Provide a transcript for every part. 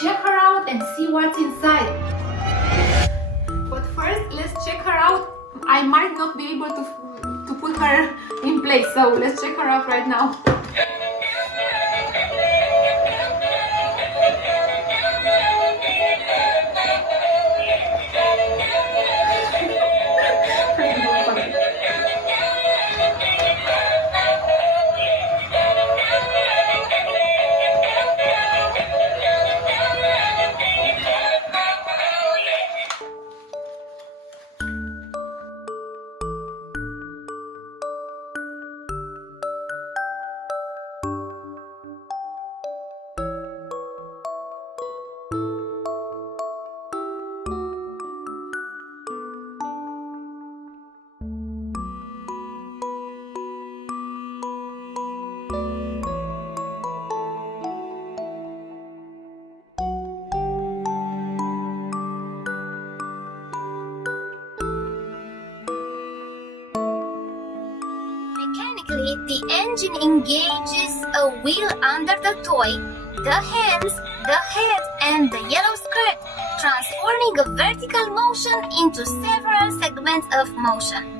check her out and see what's inside. But first, let's check her out. I might not be able to put her in place, so let's check her out right now. Mechanically, the engine engages a wheel under the toy, the hands, the head, and the yellow skirt, transforming a vertical motion into several segments of motion.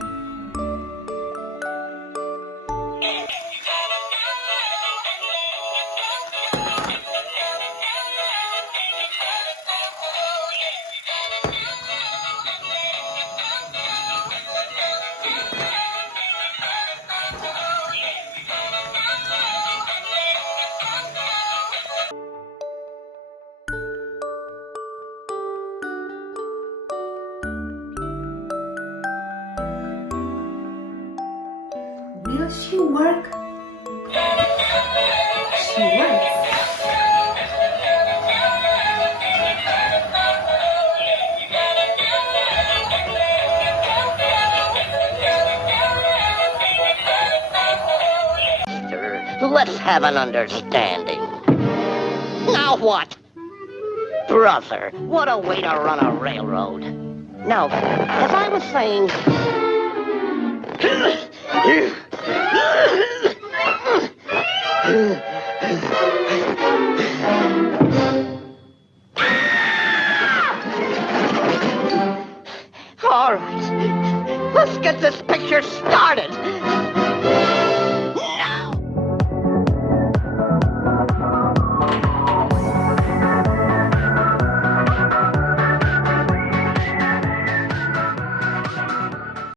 Will she work? She works. Let's have an understanding. Now what? Brother, what a way to run a railroad. Now, as I was saying... All right, let's get this picture started.